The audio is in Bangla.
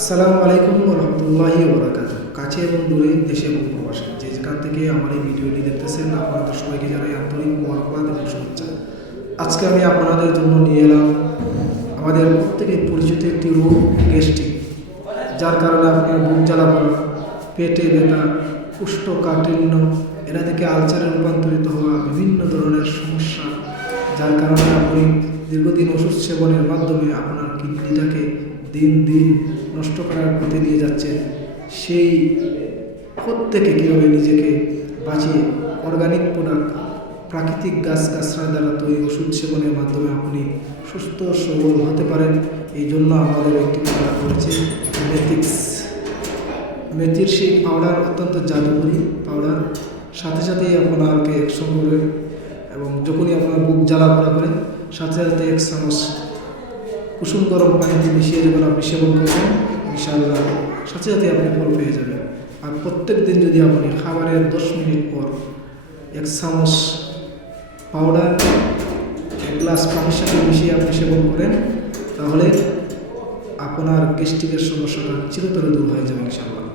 আসসালামু আলাইকুম রহমতুল্লাহি ওবরাকাতুহু। কাছে এবং দূরে, দেশে এবং প্রবাসে যে যেখান থেকে আমার এই ভিডিওটি দেখতেছেন, আপনাদের সবাইকে জানাই আন্তরিক মোবারকবাদ এবং শুভেচ্ছা। আজকে আমি আপনাদের জন্য নিয়ে এলাম আমাদের প্রত্যেকের পরিচিত একটি রোগ, গ্যাস্ট্রিক, যার কারণে আপনার বুক জ্বালা পড়া, পেটে ব্যথা, কোষ্ঠকাঠিন্য, এরা থেকে আলসারে রূপান্তরিত হওয়া বিভিন্ন ধরনের সমস্যা, যার কারণে আপনি দীর্ঘদিন ওষুধ সেবনের মাধ্যমে আপনার কিডনিটাকে দিন দিন নষ্ট করার পথে নিয়ে যাচ্ছেন। সেই পথ থেকে কীভাবে নিজেকে বাঁচিয়ে অর্গানিক প্রোডাক্ট, প্রাকৃতিক গাছগাছড়া দ্বারা তৈরি ওষুধ সেবনের মাধ্যমে আপনি সুস্থ সবল হতে পারেন, এই জন্য আমাদের একটি প্রোডাক্ট রয়েছে মেথিক্স। মেথির সেই পাউডার অত্যন্ত জাদুকরি পাউডার, সাথে সাথেই আপনাকে অ্যাকশন করবে এবং যখনই আপনার বুক জ্বালা পোড়া করে সাথে সাথে 1 চামচ কুসুম গরম পানিতে মিশিয়ে যখন আপনি সেবন করবেন, ইনশাআল্লাহ সাথে সাথে আপনি ফল পেয়ে যাবেন। আর প্রত্যেক দিন যদি আপনি খাবারের 10 মিনিট পর 1 চামচ পাউডার 1 গ্লাস পানির সাথে মিশিয়ে আপনি সেবন করেন, তাহলে আপনার গ্যাস্ট্রিকের সমস্যাটা চিরতরে দূর হয়ে যাবে ইনশাআল্লাহ।